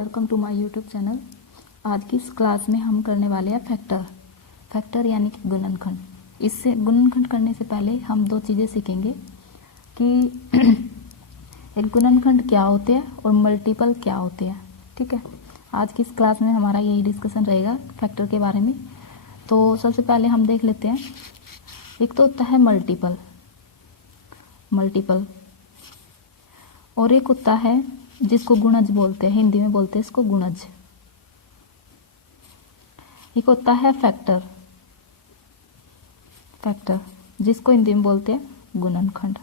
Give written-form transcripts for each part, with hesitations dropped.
Welcome to my YouTube channel. आज की इस क्लास में हम करने वाले हैं फैक्टर यानी कि गुणनखंड। इससे गुणनखंड करने से पहले हम दो चीज़ें सीखेंगे कि एक गुणनखंड क्या होते हैं और मल्टीपल क्या होते हैं। ठीक है, आज की इस क्लास में हमारा यही डिस्कशन रहेगा फैक्टर के बारे में। तो सबसे पहले हम देख लेते हैं, एक तो होता है मल्टीपल और एक होता है जिसको गुणज बोलते हैं, हिंदी में बोलते हैं इसको गुणज। एक होता है फैक्टर जिसको हिंदी में बोलते हैं गुणनखंड।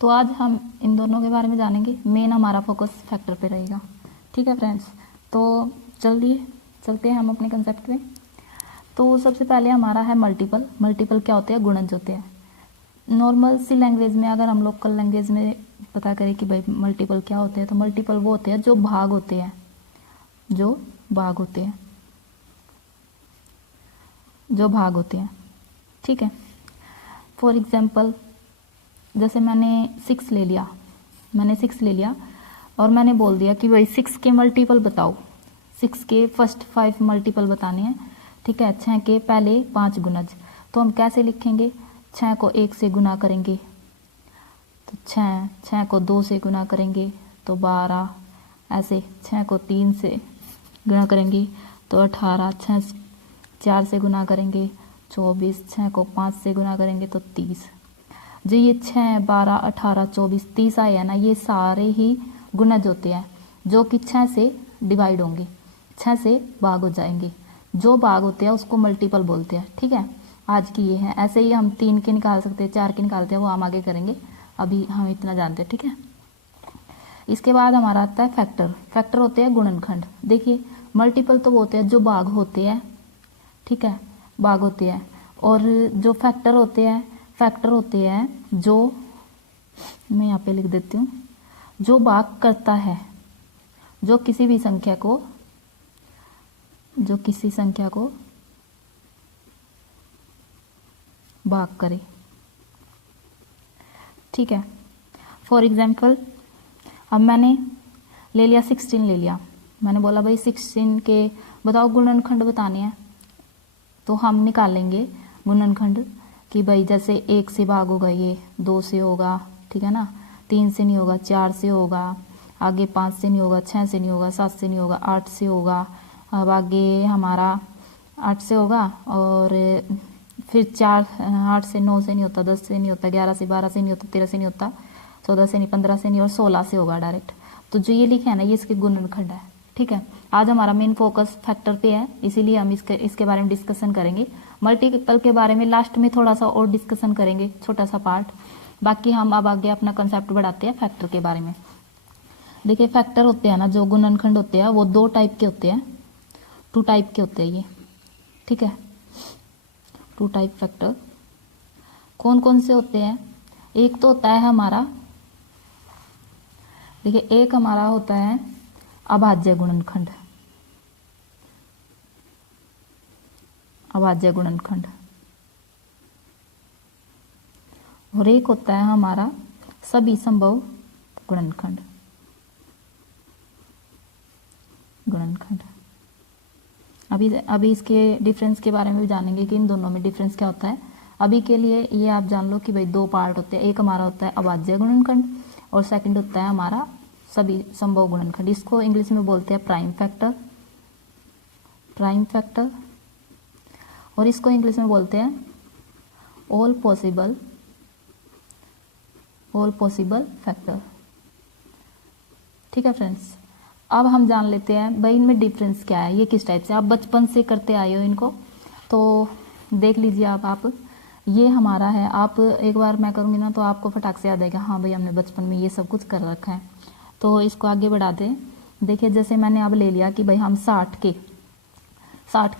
तो आज हम इन दोनों के बारे में जानेंगे। मेन हमारा फोकस फैक्टर पे रहेगा। ठीक है फ्रेंड्स, तो चलिए चलते हैं हम अपने कंसेप्ट में। तो सबसे पहले हमारा है मल्टीपल क्या होते हैं? गुणज होते हैं। नॉर्मल सी लैंग्वेज में, अगर हम लोकल लैंग्वेज में पता करें कि भाई मल्टीपल क्या होते हैं, तो मल्टीपल वो होते हैं जो भाग होते हैं, ठीक है। फॉर एग्जांपल, जैसे मैंने 6 ले लिया और मैंने बोल दिया कि भाई 6 के मल्टीपल बताओ। 6 के फर्स्ट 5 मल्टीपल बताने हैं। ठीक है, 6 के पहले 5 गुणज। तो हम कैसे लिखेंगे? 6 को 1 से गुना करेंगे तो 6 को 2 से गुना करेंगे तो 12, ऐसे 6 को 3 से गुना करेंगे तो 18, 6 4 से गुना करेंगे 24, 6 को 5 से गुना करेंगे तो 30। जो ये 6, 12, 18, 24, 30 आए हैं ना, ये सारे ही गुणज होते हैं जो कि 6 से डिवाइड होंगे, 6 से भाग हो जाएंगे। जो भाग होते हैं उसको मल्टीपल बोलते हैं। ठीक है, आज की ये है। ऐसे ही हम 3 के निकाल सकते हैं, 4 के निकालते हैं, वो हम आगे करेंगे, अभी हम इतना जानते हैं। ठीक है, इसके बाद हमारा आता है फैक्टर होते हैं गुणनखंड। देखिए, मल्टीपल तो वो होते हैं जो भाग होते हैं, ठीक है, भाग होते हैं। और जो फैक्टर होते हैं जो, मैं यहाँ पे लिख देती हूँ, जो भाग करता है, जो किसी संख्या को भाग करे। ठीक है, फॉर एग्जाम्पल, अब मैंने ले लिया 16 मैंने बोला भाई 16 के बताओ गुणनखंड बताने हैं। तो हम निकालेंगे गुणनखंड कि भाई जैसे 1 से भाग होगा, ये 2 से होगा, ठीक है ना, 3 से नहीं होगा, 4 से होगा, आगे 5 से नहीं होगा, 6 से नहीं होगा, 7 से नहीं होगा, 8 से होगा, अब आगे हमारा 8 से होगा, और फिर 8 से 9 से नहीं होता, 10 से नहीं होता, 11 से 12 से नहीं होता, 13 से नहीं होता, 14 से नहीं, 15 से नहीं, और 16 से होगा डायरेक्ट। तो जो ये लिखे है ना, ये इसके गुणनखंड है। ठीक है, आज हमारा मेन फोकस फैक्टर पे है, इसीलिए हम इसके बारे में डिस्कशन करेंगे। मल्टीपल के बारे में लास्ट में थोड़ा सा और डिस्कशन करेंगे, छोटा सा पार्ट। बाकी हम अब आगे अपना कंसेप्ट बढ़ाते हैं फैक्टर के बारे में। देखिए, फैक्टर होते हैं ना, जो गुणनखंड होते हैं, वो 2 टाइप के होते हैं, 2 टाइप के होते हैं ये। ठीक है, 2 टाइप फैक्टर कौन कौन से होते हैं? एक तो होता है हमारा, देखिए, एक हमारा होता है अभाज्य गुणनखंड, और एक होता है हमारा सभी संभव गुणनखंड। अभी इसके डिफरेंस के बारे में भी जानेंगे कि इन दोनों में डिफरेंस क्या होता है। अभी के लिए ये आप जान लो कि भाई 2 पार्ट होते हैं। एक हमारा होता है अभाज्य गुणनखंड और सेकंड होता है हमारा सभी संभव गुणनखंड। इसको इंग्लिश में बोलते हैं प्राइम फैक्टर, और इसको इंग्लिश में बोलते हैं ऑल पॉसिबल फैक्टर। ठीक है फ्रेंड्स, अब हम जान लेते हैं भाई इनमें डिफरेंस क्या है, ये किस टाइप से। आप बचपन से करते आए हो इनको, तो देख लीजिए आप ये हमारा है। आप एक बार मैं करूँगी ना, तो आपको फटाक से याद आएगा, हाँ भाई हमने बचपन में ये सब कुछ कर रखा है। तो इसको आगे बढ़ा दें। देखिए, जैसे मैंने अब ले लिया कि भाई हम 60 के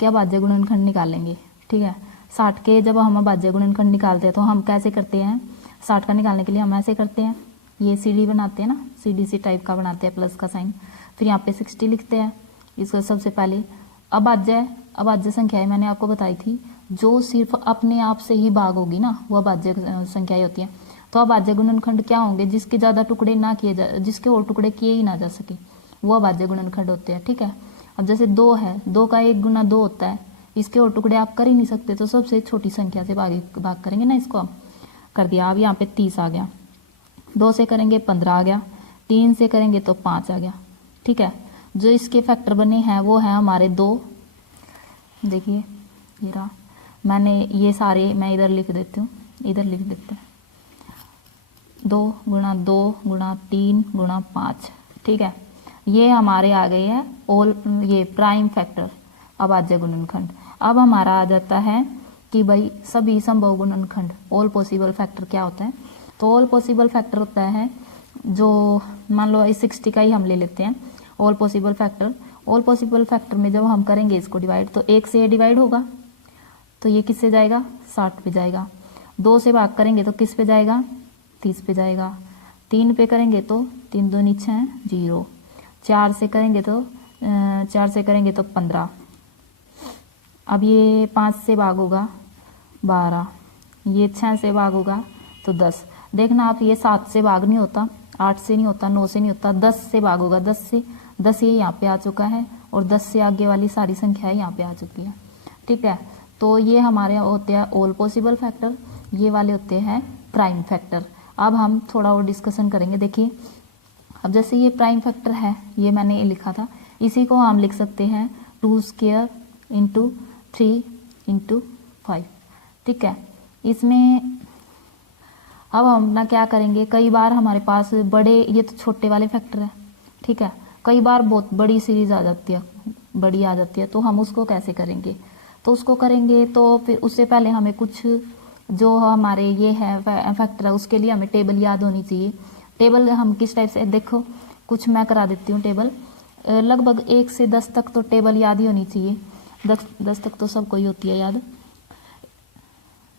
अभाज्य गुणनखंड निकालेंगे। ठीक है, 60 के जब हम अभाज्य गुणनखंड निकालते हैं तो हम कैसे करते हैं? 60 का निकालने के लिए हम ऐसे करते हैं, ये सीडी बनाते हैं ना, सीडीसी टाइप का बनाते हैं, प्लस का साइन, फिर यहाँ पे 60 लिखते हैं। इसको सबसे पहले अभाज्य संख्याएं मैंने आपको बताई थी, जो सिर्फ अपने आप से ही भाग होगी ना, वो अभाज्य संख्याएं होती हैं। तो अभाज्य गुणनखंड क्या होंगे, जिसके ज्यादा टुकड़े ना किए जा, जिसके और टुकड़े किए ही ना जा सके, वो अभाज्य गुणनखंड होते हैं। ठीक है, अब जैसे 2 है, 2 का 1 गुना 2 होता है, इसके और टुकड़े आप कर ही नहीं सकते, तो सबसे छोटी संख्या से भाग करेंगे ना, इसको हम कर दिया। अब यहाँ पे 30 आ गया, 2 से करेंगे 15 आ गया, 3 से करेंगे तो 5 आ गया। ठीक है, जो इसके फैक्टर बने हैं वो है हमारे 2। देखिए ये रहा, मैंने ये सारे मैं इधर लिख देती हूँ, इधर लिख देते हैं, 2 गुणा 2 गुणा 3 गुणा 5। ठीक है, ये हमारे आ गए हैं ऑल, ये प्राइम फैक्टर अभाज्य गुणनखंड। अब हमारा आ जाता है कि भाई सभी संभव गुणनखंड, ऑल पॉसिबल फैक्टर क्या होता है। तो ऑल पॉसिबल फैक्टर होता है जो, मान लो इस 60 का ही हम ले लेते हैं all possible factor. All possible factor में जब हम करेंगे इसको डिवाइड, तो 1 से ये डिवाइड होगा, तो ये किससे जाएगा, 60 पे जाएगा। 2 से भाग करेंगे तो किस पे जाएगा, 30 पे जाएगा। 3 पे करेंगे तो 3 दूनी 6 0। 4 से करेंगे तो 15। अब ये 5 से भाग होगा 12, ये 6 से भाग होगा तो 10। देखना आप, ये 7 से भाग नहीं होता, 8 से नहीं होता, 9 से नहीं होता, 10 से भाग होगा। 10 ये यहाँ पे आ चुका है, और 10 से आगे वाली सारी संख्याएं यहाँ पे आ चुकी है। ठीक है, तो ये हमारे होते हैं ऑल पॉसिबल फैक्टर, ये वाले होते हैं प्राइम फैक्टर। अब हम थोड़ा और डिस्कशन करेंगे। देखिए, अब जैसे ये प्राइम फैक्टर है, ये मैंने लिखा था, इसी को हम लिख सकते हैं 2 स्क्वायर इंटू 3 इंटू 5। ठीक है, इसमें अब हम ना क्या करेंगे, कई बार हमारे पास बड़े, ये तो छोटे वाले फैक्टर है। ठीक है, कई बार बहुत बड़ी सीरीज आ जाती है, बड़ी आ जाती है, तो हम उसको कैसे करेंगे, तो उसको करेंगे तो फिर उससे पहले हमें कुछ जो हमारे ये है फैक्टर है, उसके लिए हमें टेबल याद होनी चाहिए। टेबल हम किस टाइप से, देखो कुछ मैं करा देती हूँ टेबल। लगभग 1 से 10 तक तो टेबल याद ही होनी चाहिए। 10 तक तो सबको ही होती है याद।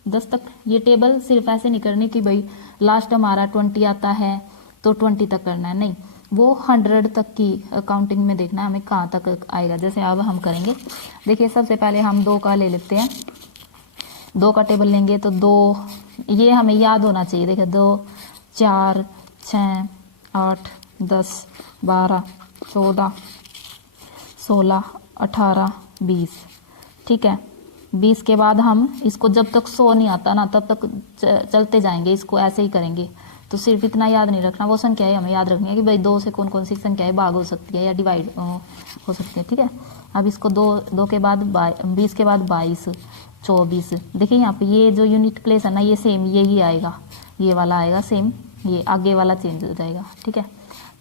10 तक ये टेबल सिर्फ ऐसे नहीं करनी कि भाई लास्ट हमारा 20 आता है तो 20 तक करना है, नहीं, वो 100 तक की काउंटिंग में देखना है हमें कहाँ तक आएगा। जैसे अब हम करेंगे, देखिए सबसे पहले हम 2 का ले लेते हैं, 2 का टेबल लेंगे तो 2, ये हमें याद होना चाहिए। देखिए 2 4 6 8 10 12 14 16 18 20। ठीक है, 20 के बाद हम इसको जब तक 100 नहीं आता ना तब तक चलते जाएंगे, इसको ऐसे ही करेंगे। तो सिर्फ इतना याद नहीं रखना, वो संख्याएं हमें याद रखनी है कि भाई 2 से कौन कौन सी संख्याएं भाग हो सकती है या डिवाइड हो सकती है। ठीक है, अब इसको 2 के बाद 20 के बाद 22 24। देखिए यहाँ पे ये जो यूनिट प्लेस है ना, ये सेम यही आएगा, ये वाला आएगा सेम, ये आगे वाला चेंज हो जाएगा। ठीक है,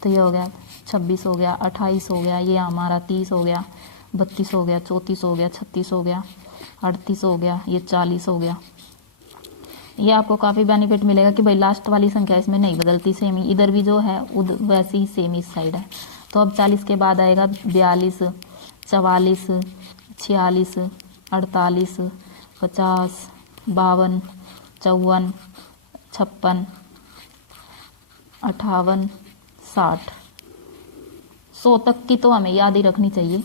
तो ये हो गया 26 हो गया, 28 हो गया, ये हमारा 30 हो गया, 32 हो गया, 34 हो गया, 36 हो गया, 38 हो गया, ये 40 हो गया। ये आपको काफ़ी बेनिफिट मिलेगा कि भाई लास्ट वाली संख्या इसमें नहीं बदलती, सेम ही इधर भी जो है वैसे ही सेम इस साइड है। तो अब 40 के बाद आएगा 42 44 46 48 50 52 54 56 58 60। 100 तक की तो हमें याद ही रखनी चाहिए।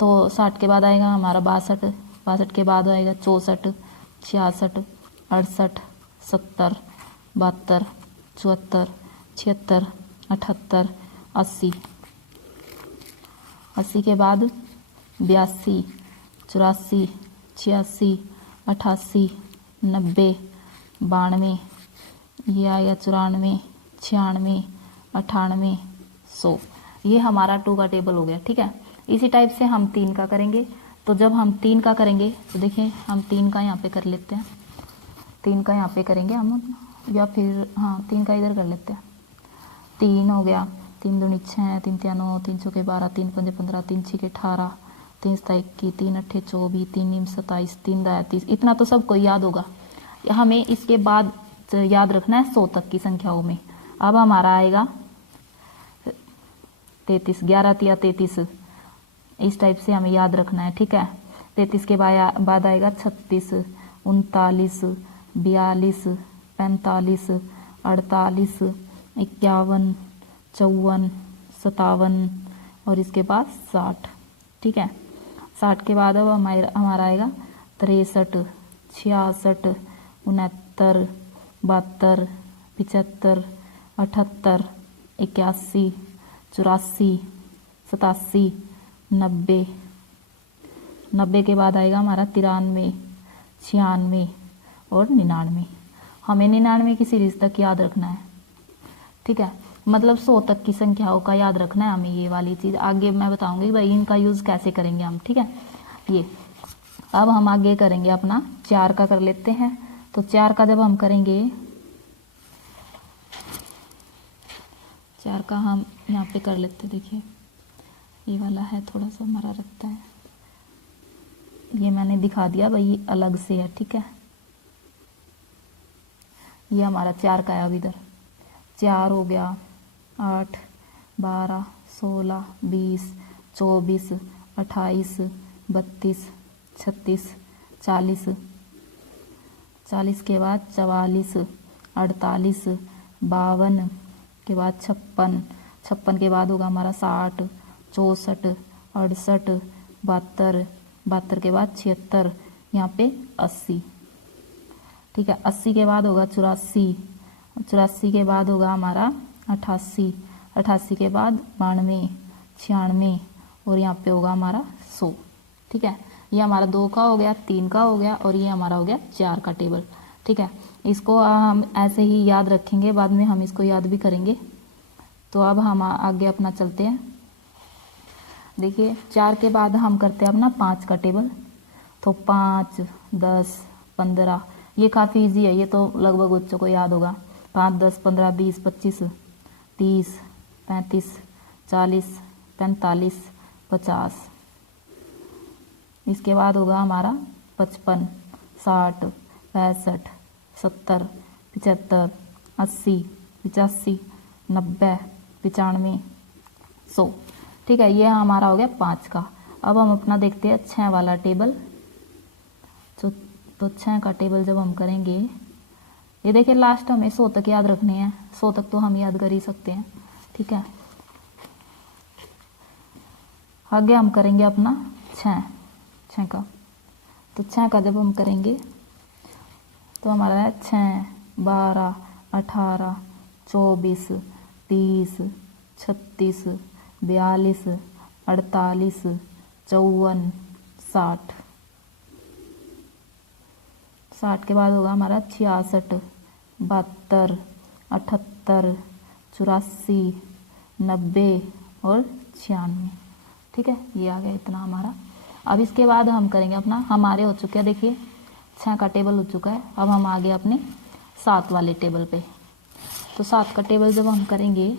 तो 60 के बाद आएगा हमारा 62 62 के बाद आएगा 64 66 68 70 72 74 76 78 80। 80 के बाद 82 84 86 88 90 92, ये आएगा 94 96 98 100। ये हमारा 2 का टेबल हो गया। ठीक है, इसी टाइप से हम 3 का करेंगे। तो जब हम 3 का करेंगे तो देखिए हम 3 का यहाँ पे कर लेते हैं, 3 का यहाँ पे करेंगे हम, या फिर हाँ 3 का इधर कर लेते हैं। 3 हो गया, 3 दूनी 6 3 तिया 9 3 चौके 12 3 पंजे 15 3 छीके 18 3 सता 21 3 अट्ठे 24 3 नीम 27 3 दाया 30। इतना तो सबको याद होगा। हमें इसके बाद याद रखना है 100 तक की संख्याओं में। अब हमारा आएगा 33 11 तिया 33, इस टाइप से हमें याद रखना है। ठीक है, 33 के बाद आएगा 36 39 42 45 48 51 54 57 और इसके बाद 60। ठीक है, 60 के बाद अब हमारा आएगा 63 66 69 72 75, 78, 81, 84, 87, 90, 90 के बाद आएगा हमारा 93, 96 और 99। हमें 99 की सीरीज तक याद रखना है, ठीक है, मतलब 100 तक की संख्याओं का याद रखना है हमें। ये वाली चीज़ आगे मैं बताऊंगी भाई इनका यूज़ कैसे करेंगे हम, ठीक है। ये अब हम आगे करेंगे अपना 4 का कर लेते हैं। तो 4 का जब हम करेंगे, 4 का हम यहाँ पे कर लेते, देखिए ये वाला है थोड़ा सा हमारा रखता है, ये मैंने दिखा दिया भाई अलग से है, ठीक है। ये हमारा 4 का है। अब इधर 4 हो गया, 8, 12, 16, 20, 24, 28, 32, 36, 40, 40 के बाद 44, 48, 52 के बाद 56, 56 के बाद होगा हमारा 60, 64, 68, 72, 72 के बाद 76, यहाँ पे 80, ठीक है। 80 के बाद होगा 84, 84 के बाद होगा हमारा 88, 88 के बाद 92, 96 और यहाँ पे होगा हमारा 100, ठीक है। ये हमारा 2 का हो गया, 3 का हो गया और ये हमारा हो गया 4 का टेबल, ठीक है। इसको हम ऐसे ही याद रखेंगे, बाद में हम इसको याद भी करेंगे। तो अब हम आगे अपना चलते हैं। देखिए 4 के बाद हम करते हैं अपना 5 का टेबल। तो 5, 10, 15, ये काफ़ी इजी है, ये तो लगभग बच्चों को याद होगा। 5, 10, 15, 20, 25, 30, 35, 40, 45, 50। इसके बाद होगा हमारा 55, 60, 65, 70, 75, 80, 85, 90, 95, 100, ठीक है। ये हमारा हो गया 5 का। अब हम अपना देखते हैं 6 वाला टेबल। तो 6 का टेबल जब हम करेंगे, ये देखिए लास्ट हमें 100 तक याद रखने हैं, 100 तक तो हम याद कर ही सकते हैं, ठीक है। आगे हम करेंगे अपना 6 का। तो 6 का जब हम करेंगे तो हमारा है 6, 12, 18, 24, 30, 36, 42, 48, 54, 60। 60 के बाद होगा हमारा 66, 72, 78, 84, 90 और 96, ठीक है। ये आ गया इतना हमारा। अब इसके बाद हम करेंगे अपना, हमारे हो चुके हैं, देखिए 6 का टेबल हो चुका है। अब हम आगे अपने 7 वाले टेबल पे। तो 7 का टेबल जब हम करेंगे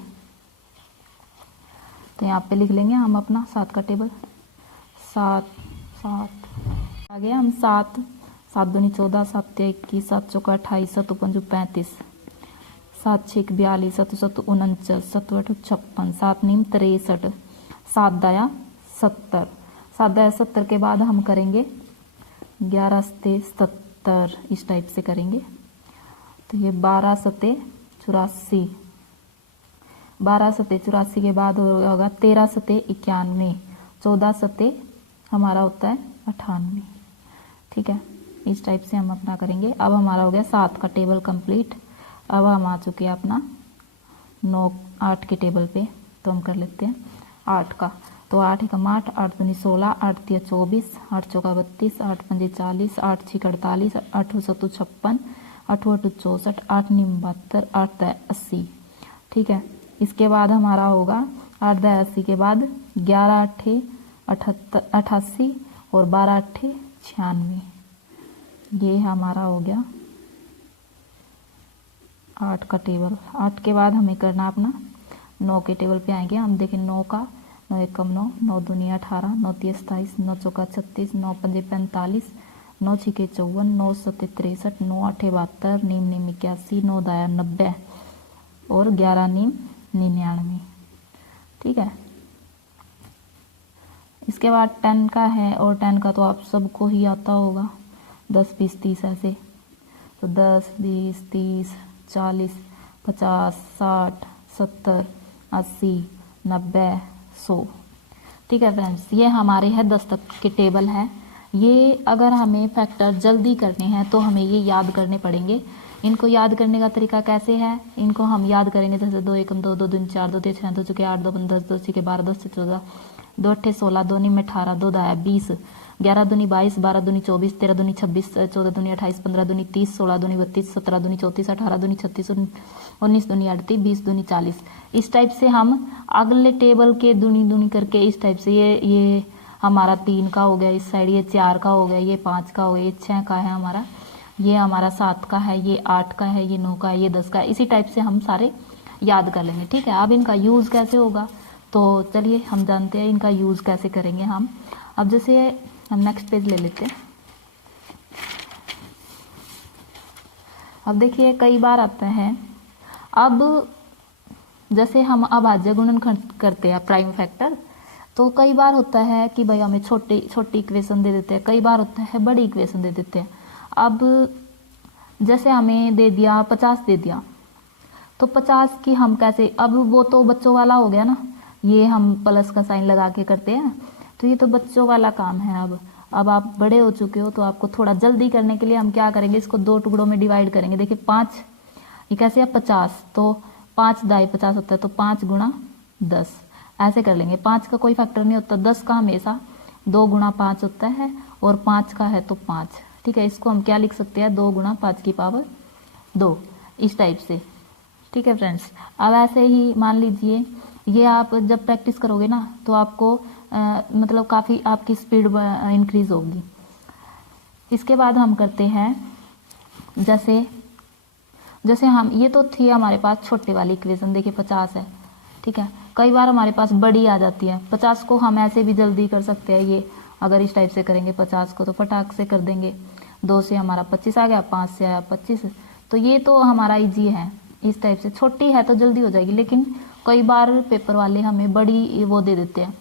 तो यहाँ पे लिख लेंगे हम अपना 7 का टेबल। 7 आ गया हम 7, 7 दूनी 14, 7 21, 7 चौका 28, 7 पंजू 35, 7 6 42, 7 7 49, 7 8 56, 7 नीम 63, 7 दाया 70। 7 दाया 70 के बाद हम करेंगे 11 सते 70, इस टाइप से करेंगे। तो ये 12 सते 84, 12 सते 84 के बाद होगा 13 सते 91, 14 सते हमारा होता है 98, ठीक है। इस टाइप से हम अपना करेंगे। अब हमारा हो गया 7 का टेबल कंप्लीट। अब हम आ चुके हैं अपना 8 के टेबल पे। तो हम कर लेते हैं 8 का। तो 8 एकम 8, 8 दूनी 16, 8 तिया 24, 8 चौका 32, 8 पंजे 40, 8 छीक 48, 8 सत्तू 56, 8 अठू 64, 8 नीम 72, 8 दया 80, ठीक है। इसके बाद हमारा होगा 8 दया 80 के बाद 11 अट्ठे 88 और 12 अट्ठे 96। ये हमारा हो गया 8 का टेबल। 8 के बाद हमें करना अपना 9 के टेबल पे आएंगे हम। देखें 9 का, 9 एकम 9, 9 दूनी 18, 9 तिया 27, 9 चौका 36, 9 पंजे 45, 9 छीके 54, 9 सत्ते 63, 9 अठे 72, नीम नीम 81, 9 दाया 90 और 11 नीम 99, ठीक है। इसके बाद 10 का है, और 10 का तो आप सबको ही आता होगा, 10 20 30 ऐसे। तो 10 20 30 40 50 60 70 80 90 100, ठीक है फ्रेंड्स। ये हमारे है 10 तक के टेबल हैं। ये अगर हमें फैक्टर जल्दी करने हैं तो हमें ये याद करने पड़ेंगे इनको याद करने का तरीका कैसे है, इनको हम याद करेंगे जैसे 2 एकम 2, 2 दूनी 4, 2 तिया 6, 2 चौके 8, 2 पंजे 10, 2 छक्के 12, 2 सत्ते 14, 2 अट्ठे 16, 2 निमे 18, 2 दाया 20, 11 दूनी 22, 12 दूनी 24, 13 दूनी 26, 14 दूनी 28, 15 दूनी 30, 16 दूनी 32, 17 दूनी 34, 18 दूनी 36, 19 दूनी 38, 20 दूनी 40। इस टाइप से हम अगले टेबल के दूनी दूनी करके इस टाइप से ये हमारा 3 का हो गया, इस साइड ये 4 का हो गया, ये 5 का हो गया, ये 6 का है हमारा, ये हमारा 7 का है, ये 8 का है, ये 9 का है, ये 10 का है। इसी टाइप से हम सारे याद कर लेंगे। ठीक है, अब इनका यूज़ कैसे होगा तो चलिए हम जानते हैं इनका यूज़ कैसे करेंगे हम। अब जैसे हम नेक्स्ट पेज ले लेते हैं। अब देखिए कई बार आता है, अब जैसे हम अभाज्य गुणनखंड करते हैं प्राइम फैक्टर, तो कई बार होता है कि भाई हमें छोटी छोटी इक्वेशन दे देते हैं, कई बार होता है बड़ी इक्वेशन दे देते हैं। अब जैसे हमें दे दिया 50 दे दिया, तो 50 की हम कैसे, अब वो तो बच्चों वाला हो गया ना, ये हम प्लस का साइन लगा के करते हैं, तो ये तो बच्चों वाला काम है। अब आप बड़े हो चुके हो, तो आपको थोड़ा जल्दी करने के लिए हम क्या करेंगे, इसको 2 टुकड़ों में डिवाइड करेंगे। देखिए 5 ये कैसे है 50, तो 5 दाई 50 होता है, तो 5 गुणा 10 ऐसे कर लेंगे। 5 का कोई फैक्टर नहीं होता, 10 का हमेशा 2 गुणा 5 होता है, और 5 का है तो 5। ठीक है, इसको हम क्या लिख सकते हैं, 2 गुणा 5 की पावर 2, इस टाइप से। ठीक है फ्रेंड्स, अब ऐसे ही मान लीजिए ये आप जब प्रैक्टिस करोगे ना, तो आपको मतलब काफ़ी आपकी स्पीड इंक्रीज होगी। इसके बाद हम करते हैं जैसे हम, ये तो थी हमारे पास छोटे वाली इक्वेशन, देखिए 50 है। ठीक है, कई बार हमारे पास बड़ी आ जाती है। 50 को हम ऐसे भी जल्दी कर सकते हैं, ये अगर इस टाइप से करेंगे 50 को तो फटाक से कर देंगे। 2 से हमारा 25 आ गया, 5 से आया 25, तो ये तो हमारा इजी है। इस टाइप से छोटी है तो जल्दी हो जाएगी, लेकिन कई बार पेपर वाले हमें बड़ी वो दे देते हैं,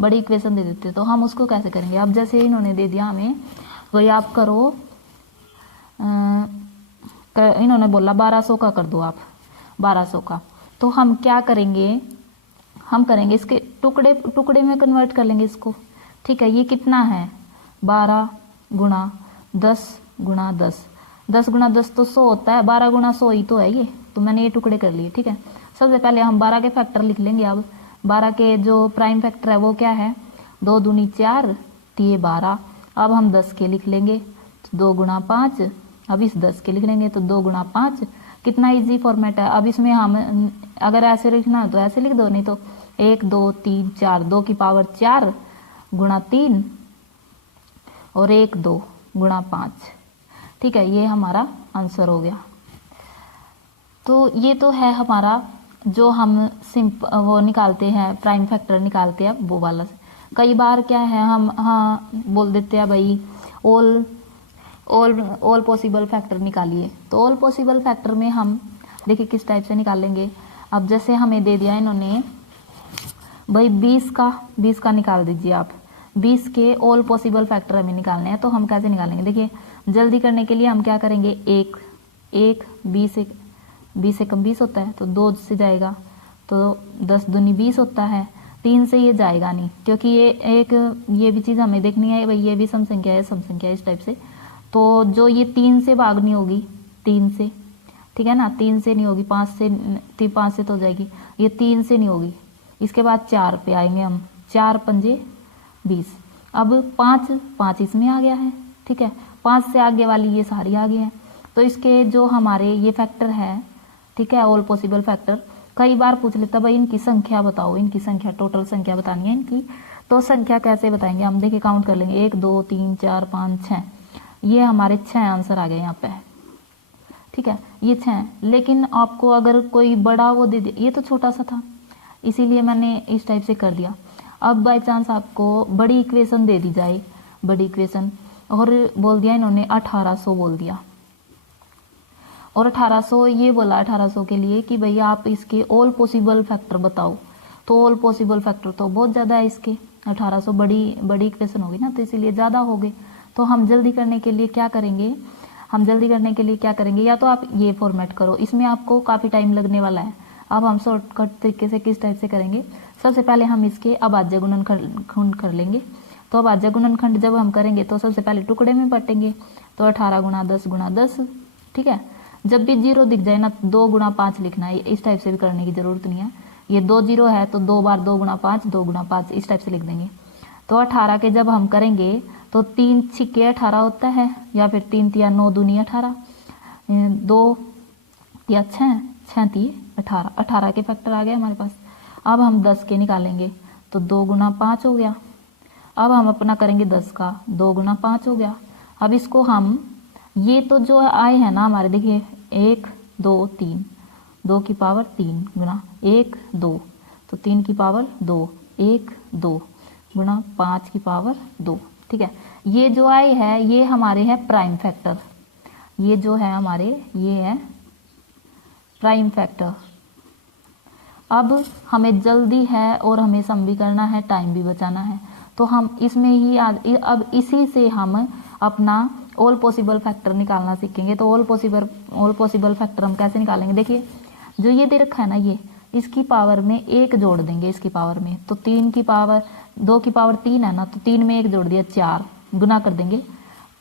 बड़ी इक्वेशन दे देते हैं, तो हम उसको कैसे करेंगे। अब जैसे इन्होंने दे दिया हमें, वही आप करो, इन्होंने बोला 1200 का कर दो आप, 1200 का, तो हम क्या करेंगे, हम करेंगे इसके टुकड़े टुकड़े में कन्वर्ट कर लेंगे इसको। ठीक है, ये कितना है 12 गुणा 10 गुणा 10, 10 गुणा 10 तो 100 होता है, 12 गुणा 100 ही तो है ये, तो मैंने ये टुकड़े कर लिए। ठीक है, सबसे पहले हम 12 के फैक्टर लिख लेंगे। अब 12 के जो प्राइम फैक्टर है वो क्या है, 2 दूनी 4, तो ये 12। अब हम 10 के लिख लेंगे, तो 2 गुणा 5, अब इस 10 के लिख लेंगे, तो 2 गुणा 5। कितना इजी फॉर्मेट है। अब इसमें हम अगर ऐसे लिखना है तो ऐसे लिख दो, नहीं तो 1 2 3 4, 2 की पावर 4 गुणा 3 और 1 2 गुणा 5। ठीक है, ये हमारा आंसर हो गया। तो ये तो है हमारा जो हम वो निकालते हैं, प्राइम फैक्टर निकालते हैं वो वाला से। कई बार क्या है हम हाँ बोल देते हैं भाई ऑल पॉसिबल फैक्टर निकालिए, तो ऑल पॉसिबल फैक्टर में हम देखिए किस टाइप से निकालेंगे। अब जैसे हमें दे दिया इन्होंने भाई 20 का निकाल दीजिए आप, 20 के ऑल पॉसिबल फैक्टर हमें निकालने हैं, तो हम कैसे निकालेंगे। देखिए जल्दी करने के लिए हम क्या करेंगे, एक 20 से कम 20 होता है, तो 2 से जाएगा, तो 10 दूनी 20 होता है, 3 से ये जाएगा नहीं, क्योंकि ये भी चीज़ हमें देखनी है भाई, ये भी सम संख्या है, सम संख्या है, इस टाइप से। तो जो ये 3 से भागनी होगी, 3 से, ठीक है ना, 3 से नहीं होगी, 5 से तो हो जाएगी, ये 3 से नहीं होगी। इसके बाद 4 पे आएंगे हम, 4 पंजे 20। अब 5 इसमें आ गया है। ठीक है, 5 से आगे वाली ये सारी आ गई है, तो इसके जो हमारे ये फैक्टर है, ठीक है, ऑल पॉसिबल फैक्टर, कई बार पूछ लेता भाई इनकी संख्या बताओ, इनकी संख्या, टोटल संख्या बतानी है इनकी, तो संख्या कैसे बताएंगे हम। देखिए काउंट कर लेंगे, 1 2 3 4 5 6, ये हमारे 6 आंसर आ गए यहाँ पे। ठीक है, ये 6, लेकिन आपको अगर कोई बड़ा वो दे दिया, ये तो छोटा सा था इसीलिए मैंने इस टाइप से कर दिया। अब बाई चांस आपको बड़ी इक्वेशन दे दी जाए, बड़ी इक्वेशन, और बोल दिया इन्होंने 1800 बोल दिया, और 1800 ये बोला 1800 के लिए कि भैया आप इसके ऑल पॉसिबल फैक्टर बताओ, तो ऑल पॉसिबल फैक्टर तो बहुत ज़्यादा है इसके, 1800 बड़ी इक्वेशन होगी ना, तो इसीलिए ज़्यादा हो गए। तो हम जल्दी करने के लिए क्या करेंगे, या तो आप ये फॉर्मेट करो, इसमें आपको काफ़ी टाइम लगने वाला है। अब हम शॉर्टकट तरीके से किस टाइप से करेंगे, सबसे पहले हम इसके अभाज्य गुणनखंड कर लेंगे। तो अभाज्य गुणनखंड जब हम करेंगे तो सबसे पहले टुकड़े में बांटेंगे, तो 18 गुणा 10 गुणा 10, ठीक है, जब भी जीरो दिख जाए ना 2 गुणा 5 लिखना है, इस टाइप से भी करने की जरूरत नहीं है। ये 2 जीरो है तो 2 बार 2 गुणा 5, 2 गुणा 5 इस टाइप से लिख देंगे। तो 18 के जब हम करेंगे तो 3 छिक्के 18 होता है, या फिर 3 तिया 9 दूनी 18, 2 या 6 6 तिये 18, 18 के फैक्टर आ गए हमारे पास। अब हम 10 के निकालेंगे तो 2 गुना 5 हो गया। अब हम अपना करेंगे 10 का, 2 गुना 5 हो गया। अब इसको हम, ये तो जो आए हैं ना हमारे, देखिए 1 2 3, 2 की पावर 3 गुना 1 2, तो 3 की पावर 2, 1 2 गुना 5 की पावर 2, ठीक है। ये जो आए है ये हमारे है प्राइम फैक्टर, ये जो है हमारे ये है प्राइम फैक्टर। अब हमें जल्दी है और हमें सम भी करना है, टाइम भी बचाना है, तो हम इसमें ही अब इसी से हम अपना ऑल पॉसिबल फैक्टर निकालना सीखेंगे। तो ऑल पॉसिबल फैक्टर हम कैसे निकालेंगे, देखिए जो ये दे रखा है ना, ये इसकी पावर में 1 जोड़ देंगे इसकी पावर में, तो 3 की पावर 2 की पावर 3 है ना, तो 3 में 1 जोड़ दिया 4, गुना कर देंगे।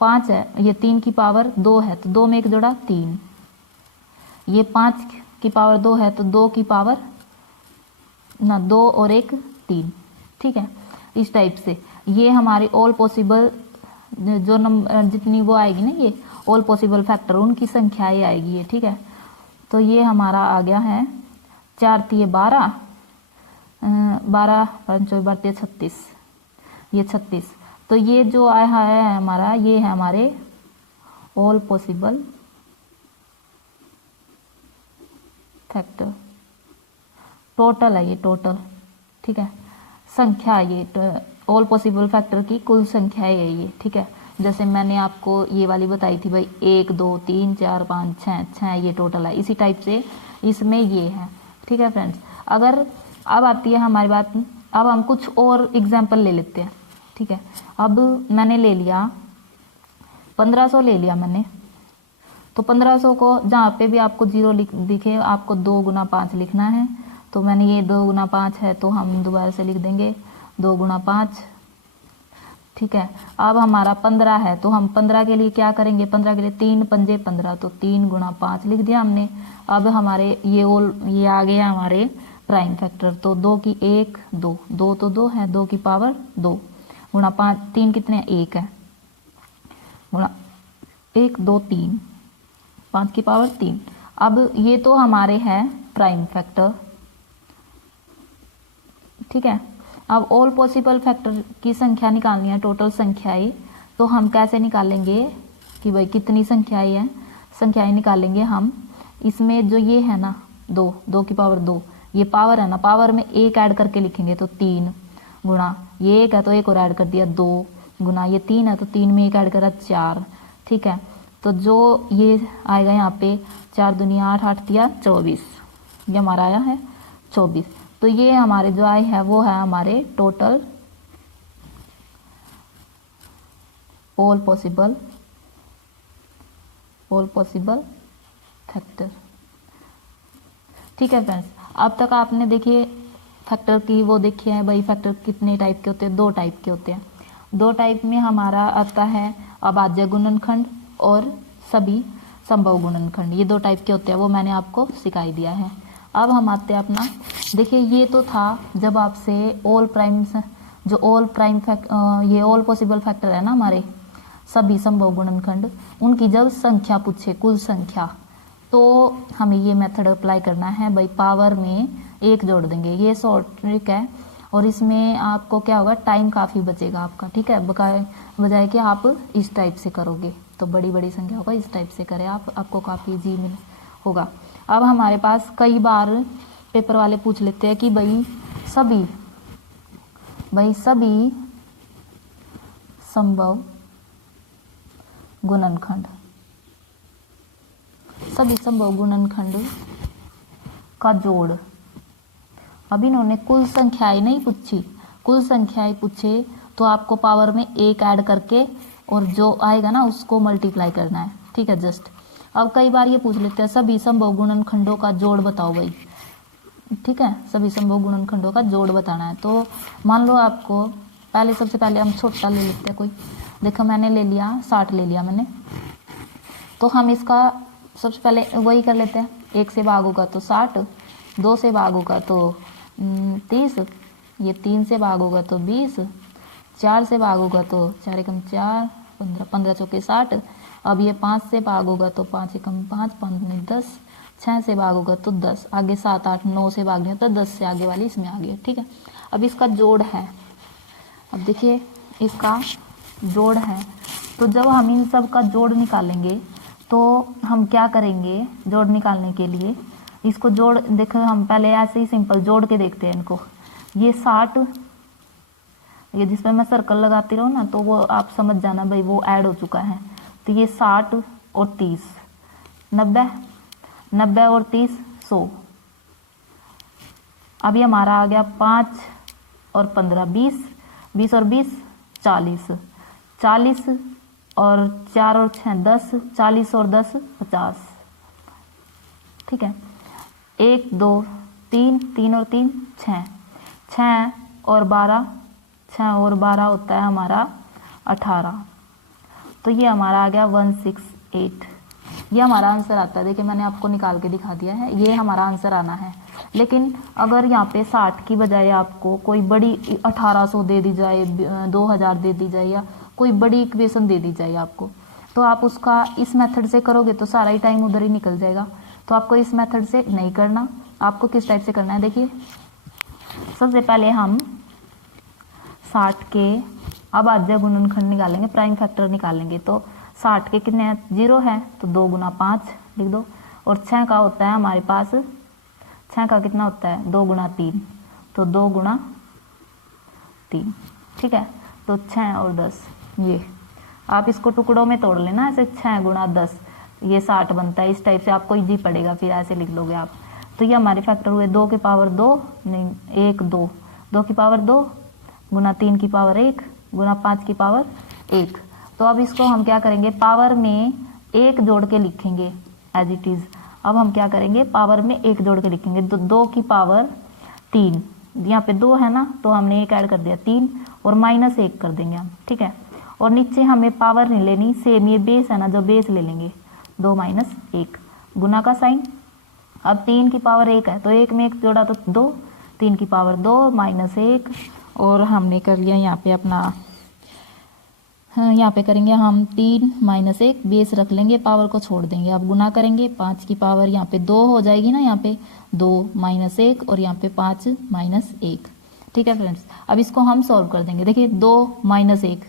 5 है, ये 3 की पावर 2 है तो 2 में 1 जोड़ा 3, ये 5 की पावर 2 है तो 2 की पावर ना 2 और 1 3, ठीक है। इस टाइप से ये हमारी ऑल पॉसिबल जो नंबर जितनी वो आएगी ना, ये ऑल पॉसिबल फैक्टर उनकी संख्याएं आएगी ये, ठीक है। तो ये हमारा आ गया है 4 तिये 12, 12 5 12 36, ये 36। तो ये जो आया है हमारा, ये है हमारे ऑल पॉसिबल फैक्टर, टोटल है ये, टोटल, ठीक है, संख्या ये ऑल पॉसिबल फैक्टर की कुल संख्या है ये, ठीक है। जैसे मैंने आपको ये वाली बताई थी भाई 1 2 3 4 5 6 ये टोटल है, इसी टाइप से इसमें ये है, ठीक है फ्रेंड्स। अगर अब आती है हमारी बात, अब हम कुछ और एग्जाम्पल ले लेते हैं, ठीक है। अब मैंने ले लिया 1500 ले लिया मैंने, तो 1500 को जहाँ पे भी आपको जीरो दिखे आपको 2 गुना 5 लिखना है। तो मैंने ये 2 गुना 5 है तो हम दोबारा से लिख देंगे 2 गुना 5, ठीक है। अब हमारा 15 है तो हम 15 के लिए क्या करेंगे, 15 के लिए 3 पंजे 15, तो 3 गुना 5 लिख दिया हमने। अब हमारे ये आ गया हमारे प्राइम फैक्टर, तो 2 की 1 2, 2 तो 2 है, 2 की पावर 2 गुना 5, 3 कितने 1 है, गुना 1 2 3, 5 की पावर 3। अब ये तो हमारे हैं प्राइम फैक्टर, ठीक है। अब ऑल पॉसिबल फैक्टर की संख्या निकालनी है, टोटल संख्याएं, तो हम कैसे निकालेंगे कि भाई कितनी संख्याएं निकालेंगे हम। इसमें जो ये है ना 2, 2 की पावर 2, ये पावर है ना, पावर में 1 ऐड करके लिखेंगे तो 3 गुना ये 1 है तो 1 और ऐड कर दिया 2 गुना ये 3 है तो 3 में 1 ऐड करा 4, ठीक है। तो जो ये आएगा यहाँ पे 4 दुनिया 8 8 दिया 24, ये हमारा आया है 24। तो ये हमारे जो आए है वो है हमारे टोटल ऑल पॉसिबल फैक्टर, ठीक है फ्रेंड्स। अब तक आपने देखिए फैक्टर की वो देखी है भाई, फैक्टर कितने टाइप के होते हैं, 2 टाइप के होते हैं। 2 टाइप में हमारा आता है अभाज्य गुणनखंड और सभी संभव गुणनखंड, ये 2 टाइप के होते हैं, वो मैंने आपको सिखाई दिया है। अब हम आते हैं अपना, देखिए ये तो था जब आपसे ऑल पॉसिबल फैक्टर है ना हमारे सभी संभव गुणनखंड, उनकी जब संख्या पूछे, कुल संख्या, तो हमें ये मेथड अप्लाई करना है भाई, पावर में 1 जोड़ देंगे, ये शॉर्ट ट्रिक है। और इसमें आपको क्या होगा, टाइम काफ़ी बचेगा आपका, ठीक है, बजाय कि आप इस टाइप से करोगे तो बड़ी संख्या होगा, इस टाइप से करें आपको काफ़ी ईजी होगा। अब हमारे पास कई बार पेपर वाले पूछ लेते हैं कि भाई सभी संभव गुणनखंड का जोड़। अब इन्होंने कुल संख्याएं नहीं पूछी, कुल संख्याएं पूछे तो आपको पावर में 1 ऐड करके और जो आएगा ना उसको मल्टीप्लाई करना है, ठीक है, जस्ट। अब कई बार ये पूछ लेते हैं सभी संभव गुणनखंडों का जोड़ बताओ भाई, ठीक है, सभी संभव गुणनखंडों का जोड़ बताना है। तो मान लो आपको सबसे पहले हम छोटा ले लेते हैं कोई, देखो मैंने ले लिया 60 ले लिया मैंने, तो हम इसका सबसे पहले वही कर लेते हैं, 1 से भाग होगा तो 60, 2 से भाग होगा तो 30, ये 3 से भाग होगा तो 20, 4 से भाग होगा तो 4 एकम 4, 15, 15 चौके 60। अब ये 5 से भाग होगा तो 5 एकम 5, 5 दूनी 10, 6 से भाग होगा तो 10, आगे 7, 8, 9 से भाग लिया तो 10 से आगे वाली इसमें आ गई, ठीक है। अब इसका जोड़ है, अब देखिए इसका जोड़ है, तो जब हम इन सब का जोड़ निकालेंगे तो हम क्या करेंगे, जोड़ निकालने के लिए इसको जोड़, देखो हम पहले ऐसे ही सिंपल जोड़ के देखते हैं इनको। ये 60, ये जिसमें मैं सर्कल लगाती रहूँ ना तो वो आप समझ जाना भाई वो ऐड हो चुका है। तो ये 60 और 30 90, 90 और 30 100। अभी हमारा आ गया 5 और 15 20, 20 और 20 40, 40 और 4 और 6 10, 40 और 10 50, ठीक है। 1 2 3, 3 और 3 6, 6 और 12, 6 और 12 होता है हमारा 18। तो ये हमारा आ गया 168, ये हमारा आंसर आता है। देखिए मैंने आपको निकाल के दिखा दिया है, ये हमारा आंसर आना है। लेकिन अगर यहाँ पे 60 की बजाय आपको कोई बड़ी 1800 दे दी जाए, 2000 दे दी जाए, या कोई बड़ी इक्वेशन दे दी जाए आपको, तो आप उसका इस मेथड से करोगे तो सारा ही टाइम उधर ही निकल जाएगा। तो आपको इस मेथड से नहीं करना, आपको किस टाइप से करना है, देखिए सबसे पहले हम 60 के अभाज्य गुणनखंड निकालेंगे, प्राइम फैक्टर निकालेंगे। तो 60 के कितने हैं, 0 है तो 2 गुना 5 लिख दो, और 6 का होता है हमारे पास, 6 का कितना होता है 2 गुना 3, तो 2 गुना 3, ठीक है। तो 6 और 10, ये आप इसको टुकड़ों में तोड़ लेना, ऐसे 6 गुना 10 ये 60 बनता है। इस टाइप से आपको इजी पड़ेगा, फिर ऐसे लिख लोगे आप। तो ये हमारे फैक्टर हुए 2 की पावर 2, नहीं 1 2, 2 की पावर 2 गुना 3 की पावर 1 गुना 5 की पावर 1। तो अब इसको हम क्या करेंगे, पावर में 1 जोड़ के लिखेंगे एज इट इज़। अब हम क्या करेंगे, पावर में 1 जोड़ के लिखेंगे, तो 2 की पावर 3, यहाँ पे 2 है ना तो हमने 1 ऐड कर दिया 3, और माइनस 1 कर देंगे हम, ठीक है। और नीचे हमें पावर नहीं लेनी, सेम ये बेस है ना, जो बेस ले लेंगे 2 माइनस 1, गुना का साइन। अब 3 की पावर 1 है तो 1 में 1 जोड़ा तो 2, 3 की पावर 2 माइनस 1, और हमने कर लिया यहाँ पे अपना, यहाँ पे करेंगे हम 3 माइनस 1, बेस रख लेंगे, पावर को छोड़ देंगे। अब गुना करेंगे, 5 की पावर यहाँ पे 2 हो जाएगी ना, यहाँ पे 2 माइनस 1 और यहाँ पे 5 माइनस 1, ठीक है फ्रेंड्स। अब इसको हम सॉल्व कर देंगे, देखिए 2 माइनस 1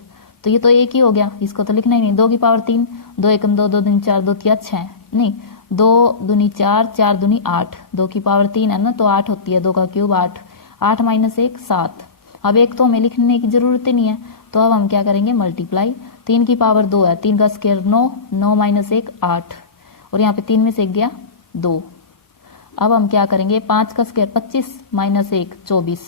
तो ये तो 1 ही हो गया, इसको तो लिखना ही नहीं। 2 की पावर 3, 2 एकम 2, 2 दूनी 4, 2 तिया 6, नहीं 2 दूनी 4, 4 दूनी 8, 2 की पावर 3 है ना तो 8 होती है, 2 का क्यूब 8, 8 माइनस 1 7। अब 1 तो हमें लिखने की जरूरत ही नहीं है, तो अब हम क्या करेंगे मल्टीप्लाई, 3 की पावर 2 है, 3 का स्क्वायर 9, 9 माइनस 1 8, और यहाँ पे 3 में से गया 2। अब हम क्या करेंगे, 5 का स्क्वायर 25 माइनस 1 24,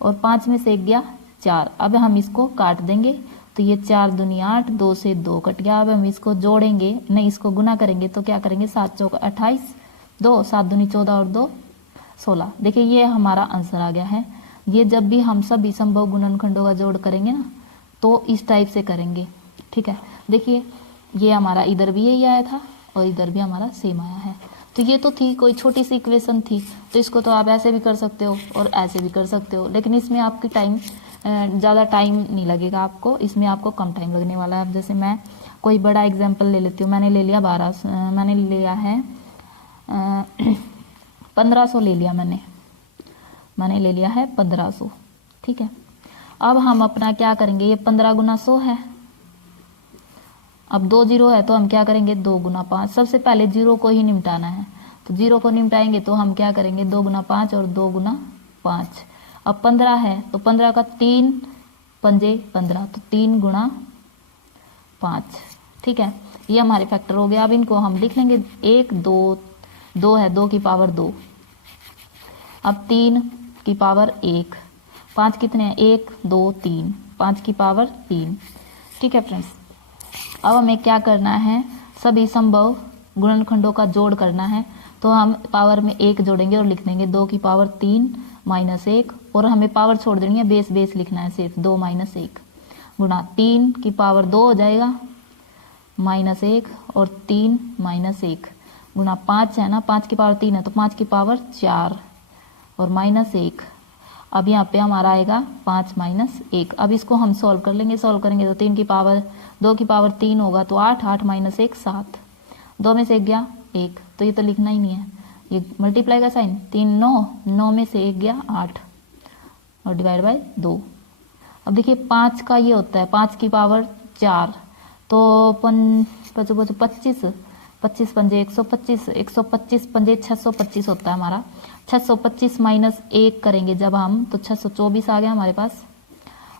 और 5 में से गया 4। अब हम इसको काट देंगे, तो ये 4 दूनी 8, 2 से 2 कट गया। अब हम इसको जोड़ेंगे, नहीं इसको गुना करेंगे, तो क्या करेंगे 7 चौक 28, 2 7 दूनी 14 और 2 16। देखिए ये हमारा आंसर आ गया है। ये जब भी हम सभी संभव गुणनखंडों का जोड़ करेंगे ना तो इस टाइप से करेंगे, ठीक है। देखिए ये हमारा इधर भी यही आया था और इधर भी हमारा सेम आया है। तो ये तो थी कोई छोटी सी इक्वेशन थी, तो इसको तो आप ऐसे भी कर सकते हो और ऐसे भी कर सकते हो, लेकिन इसमें आपकी टाइम ज़्यादा टाइम नहीं लगेगा आपको, इसमें आपको कम टाइम लगने वाला है। अब जैसे मैं कोई बड़ा एग्जाम्पल ले लेती हूँ, मैंने ले लिया 12, मैंने लिया है 1500 ले लिया, मैंने ले लिया है 1500, ठीक है। अब हम अपना क्या करेंगे, ये 15 गुना 100 है, अब 2 जीरो है तो हम क्या करेंगे 2 गुना 5। सबसे पहले जीरो को ही निपटाना है, तो जीरो को निपटाएंगे तो हम क्या करेंगे 2 गुना 5 और 2 गुना 5। अब 15 है तो 15 का 3 पंजे 15, तो 3 गुना 5, ठीक है। ये हमारे फैक्टर हो गया। अब इनको हम लिख लेंगे 1 2, 2 है 2 की पावर 2, अब 3 की पावर 1, 5 कितने हैं 1 2 3, 5 की पावर 3, ठीक है फ्रेंड्स। अब हमें क्या करना है, सभी संभव गुणनखंडों का जोड़ करना है, तो हम पावर में 1 जोड़ेंगे और लिख देंगे 2 की पावर 3 माइनस 1, और हमें पावर छोड़ देनी है, बेस बेस लिखना है सिर्फ 2 माइनस 1 गुना 3 की पावर 2 हो जाएगा -1 और 3 -1 गुना 5 है ना, 5 की पावर 3 है तो 5 की पावर 4 और -1। अब यहाँ पे हमारा आएगा 5 - 1। अब इसको हम सॉल्व कर लेंगे, सॉल्व करेंगे तो 3 की पावर 2 की पावर 3 होगा तो 8, 8 - 1 7, 2 में से 1 गया 1, तो ये तो लिखना ही नहीं है, ये मल्टीप्लाई का साइन, 3 9, 9 में से 1 गया 8 और डिवाइड बाय 2। अब देखिए 5 का ये होता है 5 की पावर 4 तो 25, 25 पंजे 125, 125 पंजे 625 होता है हमारा। 625 - 1 करेंगे जब हम तो 624 आ गया हमारे पास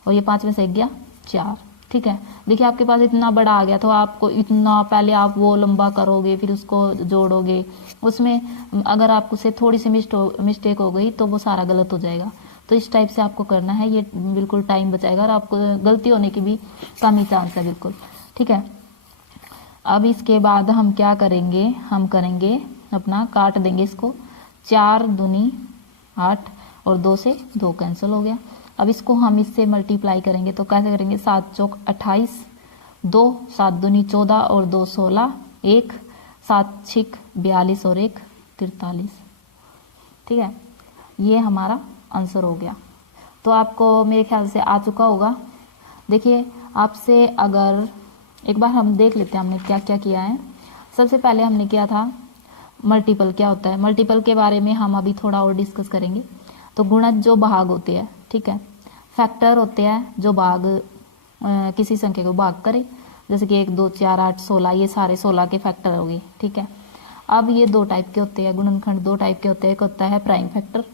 और ये 5 में से 1 गया 4। ठीक है, देखिए आपके पास इतना बड़ा आ गया तो आपको इतना पहले आप वो लंबा करोगे फिर उसको जोड़ोगे, उसमें अगर आपको से थोड़ी सी मिस्टेक हो गई तो वो सारा गलत हो जाएगा। तो इस टाइप से आपको करना है, ये बिल्कुल टाइम बचाएगा और आपको गलती होने की भी कम ही चांस है बिल्कुल। ठीक है, अब इसके बाद हम क्या करेंगे, हम करेंगे अपना काट देंगे इसको, 4 दूनी 8 और 2 से 2 कैंसिल हो गया। अब इसको हम इससे मल्टीप्लाई करेंगे तो कैसे करेंगे, 7 चौक 28, 2 7 दूनी 14 और 2 16, 1 7 छिक 42 और 1 43। ठीक है, ये हमारा आंसर हो गया। तो आपको मेरे ख्याल से आ चुका होगा। देखिए आपसे अगर एक बार हम देख लेते हैं हमने क्या क्या किया है। सबसे पहले हमने किया था मल्टीपल क्या होता है, मल्टीपल के बारे में हम अभी थोड़ा और डिस्कस करेंगे। तो गुणज जो भाग होते हैं, ठीक है, फैक्टर होते हैं जो भाग किसी संख्या को भाग करे, जैसे कि 1 2 4 8 16, ये सारे 16 के फैक्टर हो गए। ठीक है, अब ये 2 टाइप के होते हैं गुणनखंड, 2 टाइप के होते हैं। एक होता है प्राइम फैक्टर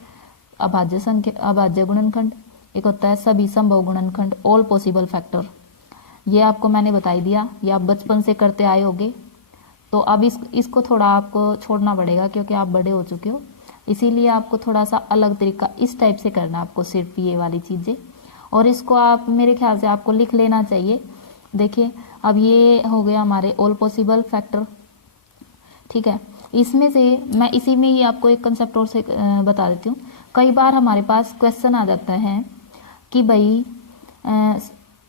अभाज्य संख्या अभाज्य गुणनखंड, एक होता है सभी संभव गुणनखंड ऑल पॉसिबल फैक्टर। ये आपको मैंने बता ही दिया, ये आप बचपन से करते आए होगे। तो अब इसको थोड़ा आपको छोड़ना पड़ेगा क्योंकि आप बड़े हो चुके हो, इसीलिए आपको थोड़ा सा अलग तरीका इस टाइप से करना है आपको, सिर्फ ये वाली चीज़ें। और इसको आप मेरे ख्याल से आपको लिख लेना चाहिए। देखिए अब ये हो गया हमारे ऑल पॉसिबल फैक्टर। ठीक है, इसमें से मैं इसी में ही आपको एक कंसेप्ट और से बता देती हूँ। कई बार हमारे पास क्वेश्चन आ जाता है कि भाई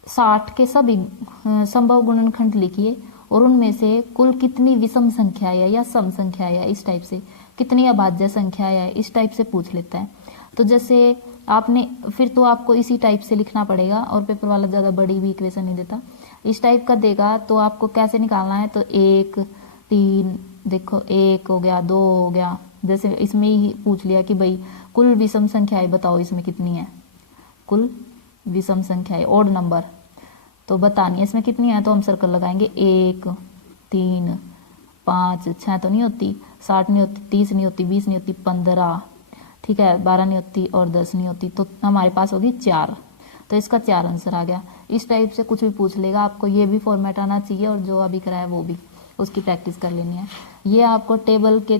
60 के सभी संभव गुणनखंड लिखिए और उनमें से कुल कितनी विषम संख्या है या सम संख्या है, इस टाइप से कितनी अभाज्य संख्या है, इस टाइप से पूछ लेता है। तो जैसे आपने फिर तो आपको इसी टाइप से लिखना पड़ेगा और पेपर वाला ज़्यादा बड़ी भी इक्वेशन नहीं देता, इस टाइप का देगा। तो आपको कैसे निकालना है, तो 1 3 देखो 1 हो गया 2 हो गया, जैसे इसमें ही पूछ लिया कि भाई कुल विषम संख्याएं बताओ इसमें कितनी है, कुल विषम संख्याएं ओड नंबर तो बतानी है इसमें कितनी है। तो हम सर्कल लगाएंगे 1 3 5 6 तो नहीं होती, 60 नहीं होती, 30 नहीं होती, 20 नहीं होती, 15, ठीक है, 12 नहीं होती और 10 नहीं होती, तो हमारे पास होगी 4। तो इसका 4 आंसर आ गया। इस टाइप से कुछ भी पूछ लेगा, आपको ये भी फॉर्मेट आना चाहिए और जो अभी कराया वो भी, उसकी प्रैक्टिस कर लेनी है। ये आपको टेबल के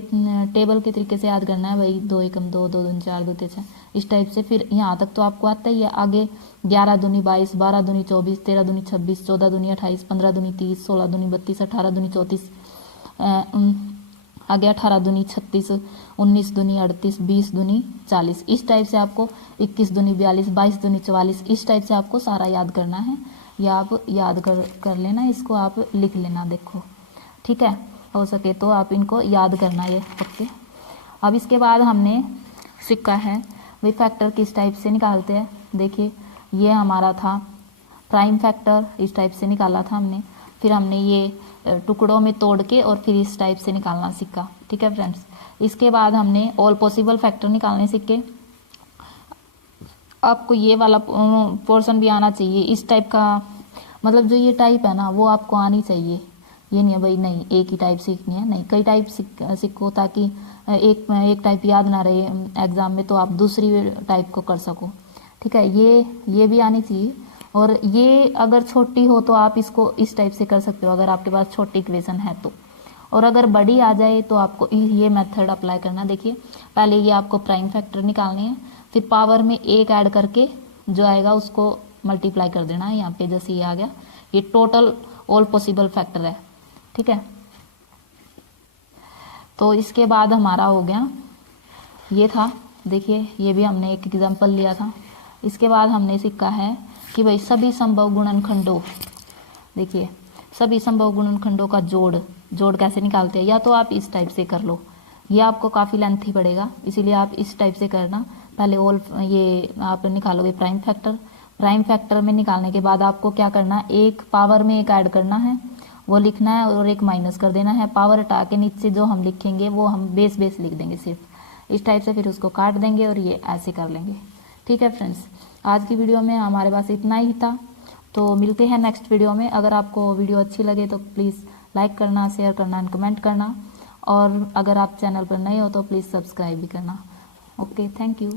तरीके से याद करना है भाई, 2 एकम 2 2 दूनी 4 2 3 6, इस टाइप से। फिर यहाँ तक तो आपको आता ही है। आगे 11 दूनी 22, 12 दूनी 24, 13 दूनी 26, 14 दूनी 28, 15 दूनी 30, 16 दूनी 32, 18 दूनी 34, आगे 18 दूनी 36, 19 दूनी 38, 20 दूनी 40, इस टाइप से आपको 21 दूनी 42, 22 दूनी 44, इस टाइप से आपको सारा याद करना है। या आप याद कर लेना, इसको आप लिख लेना, देखो ठीक है, हो सके तो आप इनको याद करना ये ओके। अब इसके बाद हमने सिक्का है वही फैक्टर किस टाइप से निकालते हैं। देखिए ये हमारा था प्राइम फैक्टर, इस टाइप से निकाला था हमने। फिर हमने ये टुकड़ों में तोड़ के और फिर इस टाइप से निकालना सीखा। ठीक है फ्रेंड्स, इसके बाद हमने ऑल पॉसिबल फैक्टर निकालने सीखे। आपको ये वाला पोर्शन भी आना चाहिए, इस टाइप का, मतलब जो ये टाइप है ना वो आपको आनी चाहिए। ये नहीं है भाई नहीं एक ही टाइप सीखनी है, नहीं कई टाइप सीखो ताकि एक टाइप याद ना रहे एग्जाम में, तो आप दूसरी टाइप को कर सको। ठीक है, ये भी आनी चाहिए। और ये अगर छोटी हो तो आप इसको इस टाइप से कर सकते हो अगर आपके पास छोटी इक्वेशन है तो, और अगर बड़ी आ जाए तो आपको ये मेथड अप्लाई करना। देखिए पहले ये आपको प्राइम फैक्टर निकालने हैं, फिर पावर में 1 ऐड करके जो आएगा उसको मल्टीप्लाई कर देना है। यहाँ पे जैसे ये आ गया, ये टोटल ऑल पॉसिबल फैक्टर है। ठीक है, तो इसके बाद हमारा हो गया ये था। देखिए ये भी हमने एक एग्जांपल लिया था। इसके बाद हमने सीखा है कि भाई सभी संभव गुणनखंडों, देखिए सभी संभव गुणनखंडों का जोड़ कैसे निकालते हैं, या तो आप इस टाइप से कर लो, ये आपको काफ़ी लेंथी पड़ेगा, इसीलिए आप इस टाइप से करना। पहले ये आप निकालोगे प्राइम फैक्टर में निकालने के बाद आपको क्या करना है, एक पावर में एक ऐड करना है, वो लिखना है, और एक माइनस कर देना है। पावर हटा के नीचे जो हम लिखेंगे वो हम बेस लिख देंगे सिर्फ इस टाइप से, फिर उसको काट देंगे और ये ऐसे कर लेंगे। ठीक है फ्रेंड्स, आज की वीडियो में हमारे पास इतना ही था, तो मिलते हैं नेक्स्ट वीडियो में। अगर आपको वीडियो अच्छी लगे तो प्लीज़ लाइक करना, शेयर करना एंड कमेंट करना, और अगर आप चैनल पर नए हो तो प्लीज़ सब्सक्राइब भी करना। Okay, thank you.